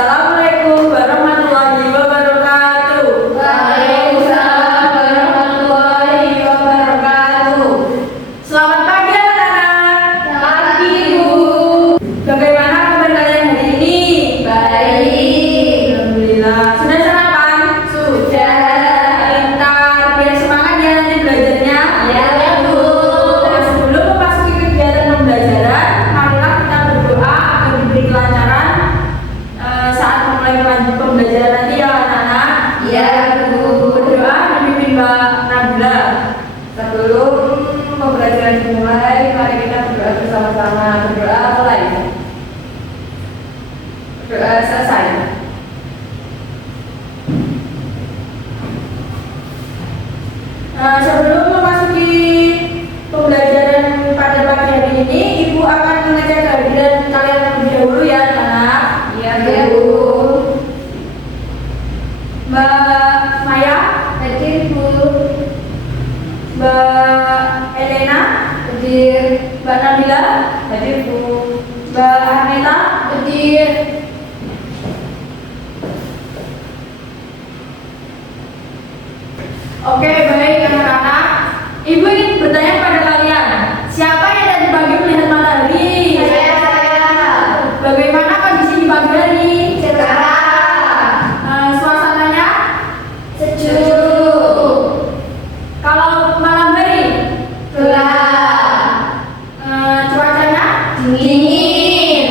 Assalamualaikum warahmatullahi wabarakatuh. Waalaikumsalam warahmatullahi wabarakatuh. Selamat pagi anak-anak. Pagi, Bu. Bagaimana kabar kalian hari ini? Baik. Alhamdulillah. Sudah sarapan? Sudah. Pintar, biar semangat ya nanti belajarnya. Ya, Bu. Nah, sebelum memasuki kegiatan pembelajaran, marilah kita berdoa agar diberi kelancaran saat memulai pembelajaran nanti ya anak-anak. Ya, Bu. Berdoa memimpin Mbak Nabila. Sebelum pembelajaran dimulai, mari kita berdoa bersama-sama. Berdoa mulai. Berdoa selesai. Sebelum memasuki pembelajaran pada pagi hari ini, Ibu akan mengecek kehadiran kalian terlebih dahulu ya anak-anak. Ya, Bu. Mbak Maya, Hadir, Bu. Mbak Elena, Hadir. Mbak Nabila, Hadir, Bu. Mbak Arneta, Hadir. Oke, baik anak-anak. Ibu ingin bertanya kepada kalian, siapa yang tadi pagi melihat matahari? Saya. Bagaimana kondisi di pagi hari? Cerah. Suasananya? Sejuk. Kalau malam hari? Gelap. Cuacanya? Dingin.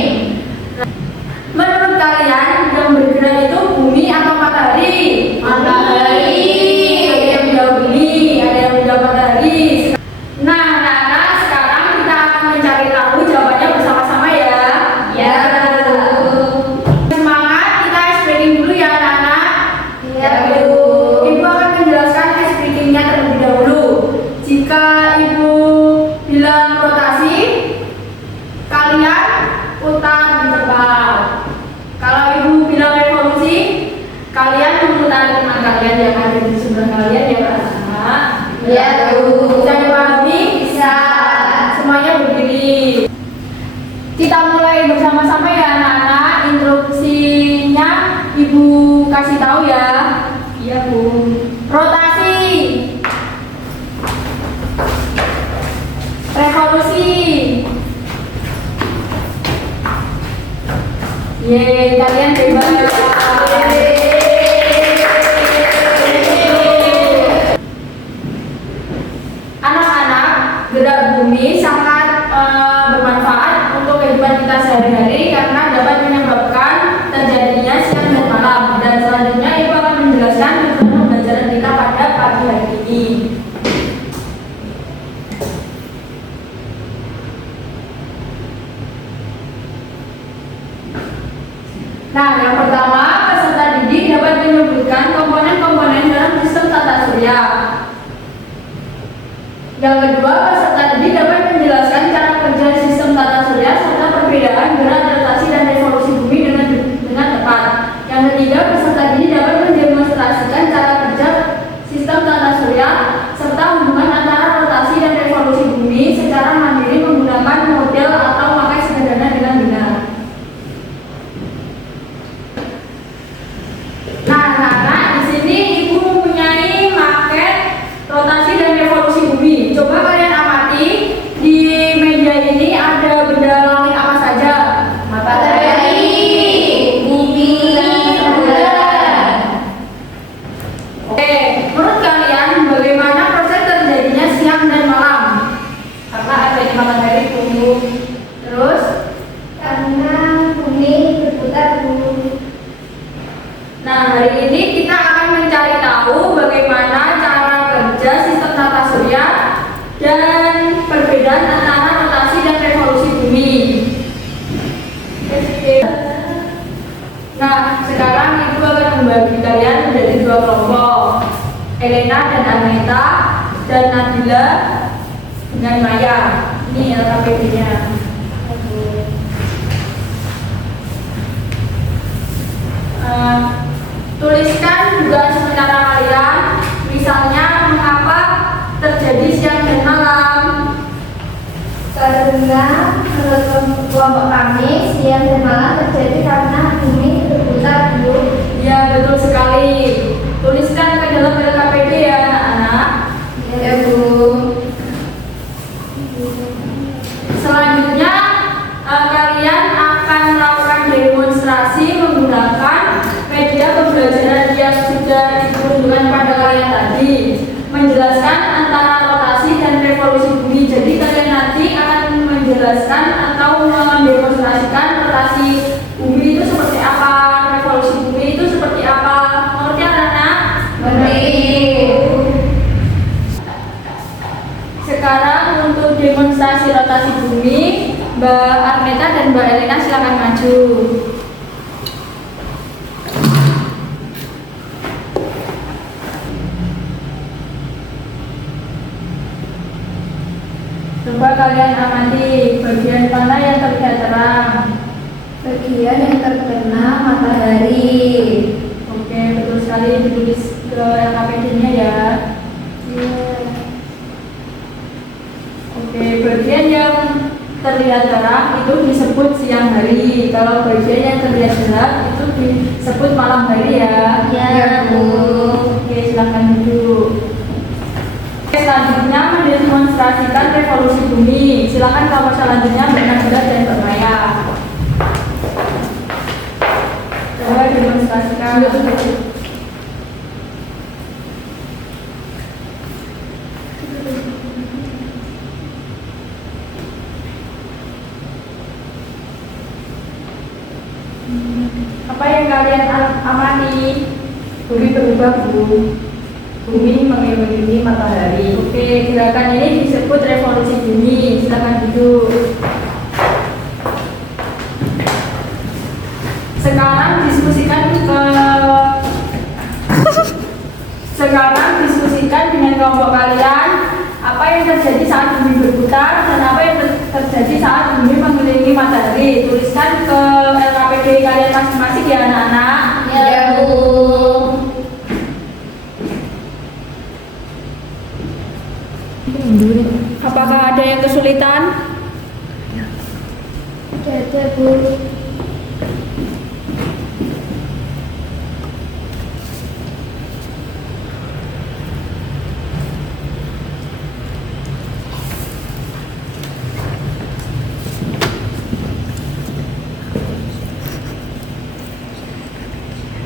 Menurut kalian yang bergerak itu bumi atau matahari? Matahari. Ada yang menjawab bumi, ada yang menjawab matahari. Nah, anak-anak, sekarang kita akan mencari tahu jawabannya bersama-sama ya. Ya, Bu. Semangat, kita ice breaking dulu ya anak-anak. Ya, Bu. Ibu akan menjelaskan ice breakingnya terlebih dahulu. Jika Ibu bilang rotasi, kalian putar di tempat. Kalau Ibu bilang revolusi, kalian memutar teman kalian yang ada di sebelah kalian ya anak-anak. Ya, Bu. Bisa dipahami? Bisa. Semuanya berdiri. Kita mulai bersama-sama ya anak-anak. Instruksinya Ibu kasih tahu ya. Iya, Bu. Rotasi. Revolusi. Yeay, kalian bebas. Anak-anak, gerak bumi sangat bermanfaat untuk kehidupan kita sehari-hari karena dapat menyebabkan terjadinya siang dan malam. Dan selanjutnya Ibu akan menjelaskan tujuan pembelajaran kita pada pagi hari ini. Nah, yang pertama, peserta didik dapat menyebutkan komponen-komponen dalam sistem tata surya. Yang kedua, peserta didik dapat menjelaskan cara kerja sistem tata surya serta perbedaan gerak rotasi dan revolusi bumi dengan tepat. Yang ketiga, peserta didik dapat mendemonstrasikan cara kerja sistem tata surya serta hubungan antara rotasi dan revolusi bumi secara mandiri menggunakan model atau pakai sederhana dengan benar. Nah, di sini Ibu mempunyai maket rotasi dan revolusi bumi. Coba kalian amati di media ini ada benda langit apa saja? Matahari, bumi, dan bulan. Oke, menurut kalian bagaimana proses terjadinya siang dan malam? Karena adanya matahari tumbuh. Terus, Karena bumi berputar, Bu. nah hari ini kita akan mencari tahu bagaimana cara kerja sistem tata surya dan perbedaan antara rotasi dan revolusi bumi. Nah, sekarang Ibu akan membagi kalian menjadi dua kelompok, Elena dan Arneta dan Nabila dengan Maya. Ini LKPD-nya. Tuliskan dugaan sementara kalian, misalnya mengapa terjadi siang dan malam. Karena menurut kelompok kami siang dan malam terjadi karena bumi berputar Selanjutnya kalian akan melakukan demonstrasi menggunakan media pembelajaran yang sudah diperuntukkan pada kalian tadi, menjelaskan antara rotasi dan revolusi bumi. Jadi kalian nanti akan menjelaskan atau mendemonstrasikan rotasi bumi itu seperti apa, revolusi bumi itu seperti apa. Mengerti anak-anak? Sekarang untuk demonstrasi rotasi bumi, Mbak Arneta dan Mbak Elena silakan maju. Coba kalian amati bagian mana yang terlihat terang. Bagian yang terkena matahari. Oke, betul sekali, ditulis ke LKPD-nya ya. Oke, bagian yang terlihat terang itu disebut siang hari. Kalau bagian yang terlihat gelap itu disebut malam hari ya. Ya, Bu. Oke, silakan duduk. Oke, selanjutnya mendemonstrasikan revolusi bumi. Silakan kelompok selanjutnya Mbak Nabila dan Mbak Maya. Coba demonstrasikan. Apa yang kalian amati? Bumi berubah, Bu. Bumi mengelilingi matahari. Oke, gerakan ini disebut revolusi bumi. Silakan duduk. Sekarang diskusikan dengan kelompok kalian apa yang terjadi saat bumi berputar dan apa yang terjadi saat bumi mengelilingi matahari. Tuliskan ke LKPD kalian masing-masing ya anak-anak. Ya, Bu. Apakah ada yang kesulitan? Ada, Bu.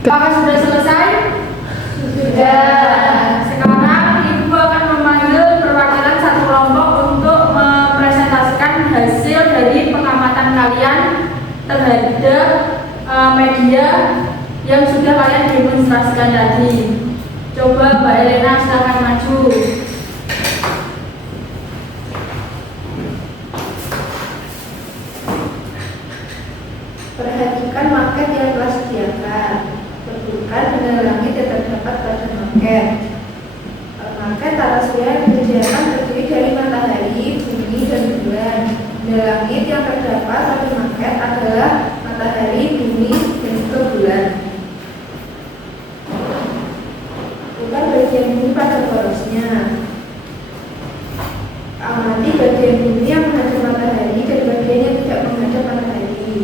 Apakah sudah selesai? Sudah. Sekarang Ibu akan memanggil perwakilan satu kelompok untuk mempresentasikan hasil dari pengamatan kalian terhadap media yang sudah kalian demonstrasikan tadi. Coba Mbak Elena silakan maju. Perhatikan market yang telah disediakan. Tentukan benda langit yang terdapat pada market. Market tata surya yang disediakan terdiri dari matahari, bumi, dan bulan. Benda langit yang terdapat pada market adalah matahari, bumi, dan juga bulan. Bukan bagian bumi pada porosnya. Amati bagian bumi yang menghadap matahari dan bagian yang tidak menghadap matahari.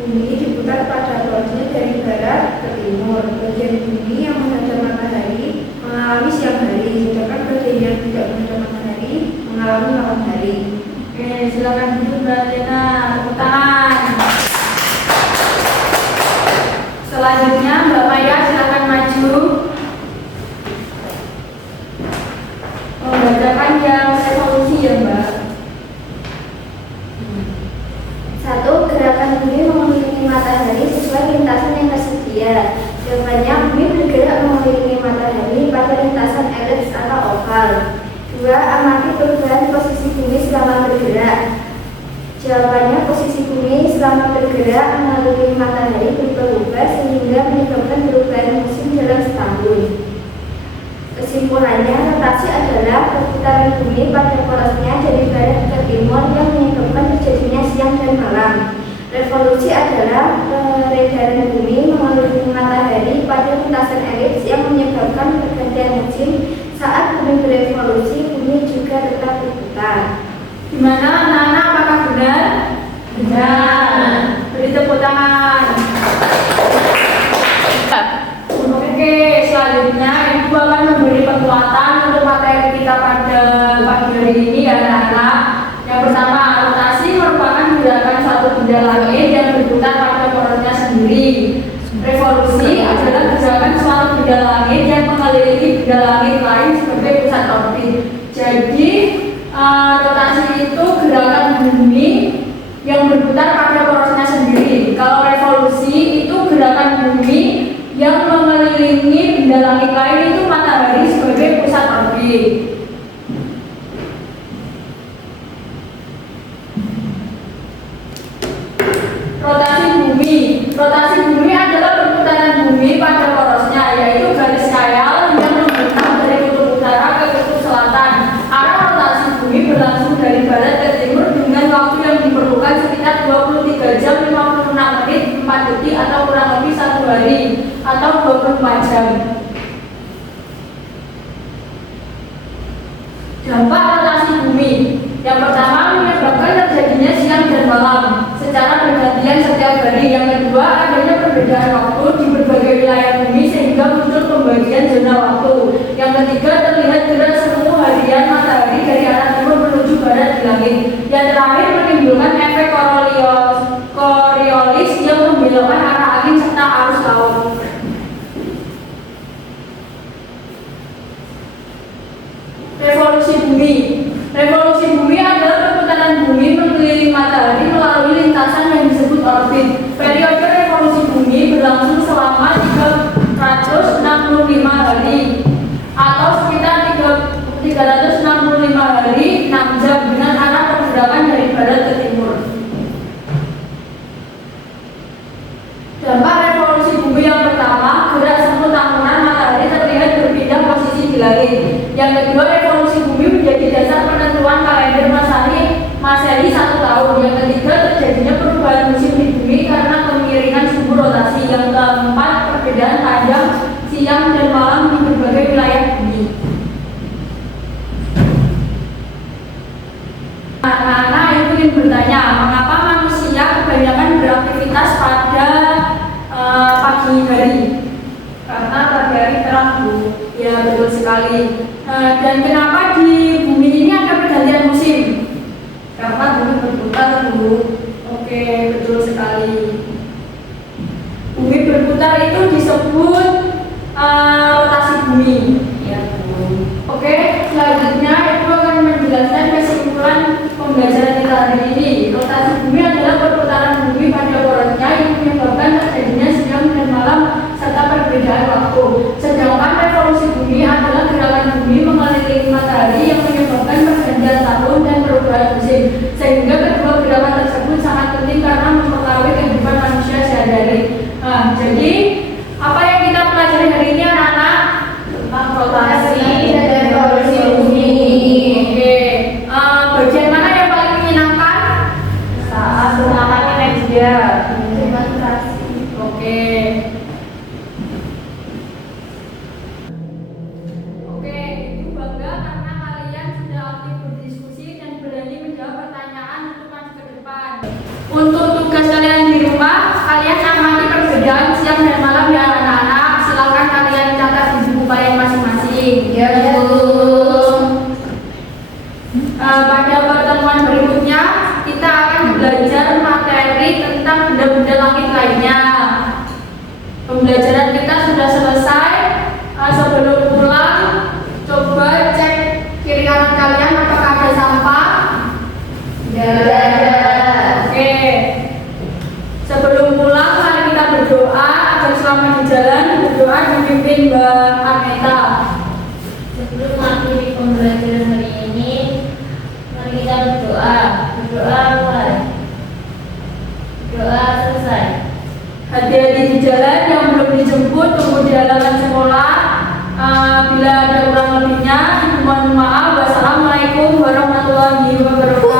Bumi diputar pada porosnya dari barat ke timur. Bagian bumi yang menghadap matahari mengalami siang hari, sedangkan bagian yang tidak menghadap matahari mengalami malam hari. Oke, silakan duduk Mbak Elena. Tepuk tangan. Selanjutnya Mbak Maya silakan maju. Membacakan yang revolusi ya Mbak. Satu, gerakan bumi mengelilingi matahari sesuai lintasan yang tersedia. Jawabannya, bumi bergerak mengelilingi matahari pada lintasan elips atau oval. Dua, amati perubahan posisi bumi selama bergerak. Jawabannya, posisi bumi selama bergerak mengelilingi matahari berubah-ubah sehingga menyebabkan perubahan musim dalam setahun. Kesimpulannya, rotasi adalah perputaran bumi pada porosnya dari barat ke timur yang menyebabkan terjadinya siang dan malam. Revolusi adalah peredaran bumi mengelilingi matahari pada lintasan elips yang menyebabkan pergantian musim. Saat bumi berevolusi, bumi juga tetap berputar. Gimana anak-anak, apakah benar? Benar. Beri tepuk tangan. Oke, selanjutnya Ibu akan memberi penguatan untuk materi kita pada pagi hari ini ya anak-anak. mengelilingi benda langit lain sebagai pusat orbit. Jadi rotasi itu gerakan bumi yang berputar pada porosnya sendiri. Kalau revolusi itu gerakan bumi yang mengelilingi benda langit lain itu matahari sebagai pusat orbit. Rotasi bumi adalah perputaran bumi pada porosnya, yaitu garis khayal yang membentang dari kutub utara ke kutub selatan. Arah rotasi bumi berlangsung dari barat ke timur dengan waktu yang diperlukan sekitar 23 jam 56 menit 4 detik atau kurang lebih 1 hari atau 24 jam. Dampak rotasi bumi. Yang pertama, menyebabkan terjadinya siang dan malam secara bergantian setiap hari. Yang kedua, adanya perbedaan waktu di berbagai wilayah bumi sehingga muncul pembagian zona waktu. Yang ketiga, terlihat gerak semu harian matahari dari arah timur menuju barat di langit. Yang terakhir, menimbulkan efek Coriolis yang membelokkan arah angin serta arus laut. Revolusi bumi. Revolusi bumi adalah perputaran bumi mengelilingi matahari melalui lintasan yang disebut orbit. Periode revolusi bumi berlangsung selama 365 hari atau sekitar 365 hari 6 jam dengan arah pergerakan dari barat ke timur. Dampak revolusi bumi yang pertama, gerak semu tahunan matahari terlihat berpindah posisi di langit. Yang kedua, revolusi bumi menjadi dasar penentuan kalender Masehi 1 tahun. Yang ketiga, terjadinya perubahan musim di bumi karena kemiringan sumbu rotasi. Yang keempat, perbedaan panjang siang dan malam di berbagai wilayah bumi. Anak-anak ibu ingin bertanya, mengapa manusia kebanyakan beraktivitas pada pagi hari? Karena pagi hari terang, Bu. Ya, betul sekali. Dan kenapa di bumi ini ada pergantian musim? Karena bumi berputar, Bu. Oke, betul sekali. Bumi berputar itu disebut rotasi bumi. Ya, Bu. Oke, selanjutnya Ibu akan menjelaskan kesimpulan pembelajaran kita hari ini. Rotasi bumi adalah perputaran bumi pada porosnya yang menyebabkan terjadinya siang dan malam serta perbedaan waktu. Sedangkan revolusi bumi adalah gerakan bumi mengelilingi matahari yang menyebabkan pergantian tahun dan perubahan musim. Sehingga kedua gerakan tersebut sangat penting karena mempengaruhi kehidupan manusia sehari-hari. Nah, jadi apa yang kita pelajari hari ini anak-anak? Tentang rotasi dan revolusi bumi. Oke, bagian mana yang paling menyenangkan? Saat mengalami media. Demonstrasi. Oke. Ibu bangga karena kalian sudah aktif berdiskusi dan berani menjawab pertanyaan untuk maju ke depan. Untuk tugas kalian di rumah, kalian amati perbedaan siang dan malam ya anak-anak. Silakan kalian catat di buku kalian masing-masing. Ya, Bu. Pada pertemuan berikutnya, kita akan belajar materi tentang benda-benda langit lainnya. Pembelajaran kita sudah selesai. Sebelum pulang, coba cek kiri kanan kalian apakah ada sampah. Ya. Oke. Sebelum pulang, mari kita berdoa agar selama di jalan berdoa dipimpin Mbak Aneta. Sebelum mengakhiri pembelajaran hari ini, mari kita berdoa. Berdoa mulai. Doa selesai. Hati-hati di jalan, yang belum dijemput tunggu di halaman sekolah. Bila ada kurang lebihnya, mohon maaf. Wassalamualaikum warahmatullahi wabarakatuh.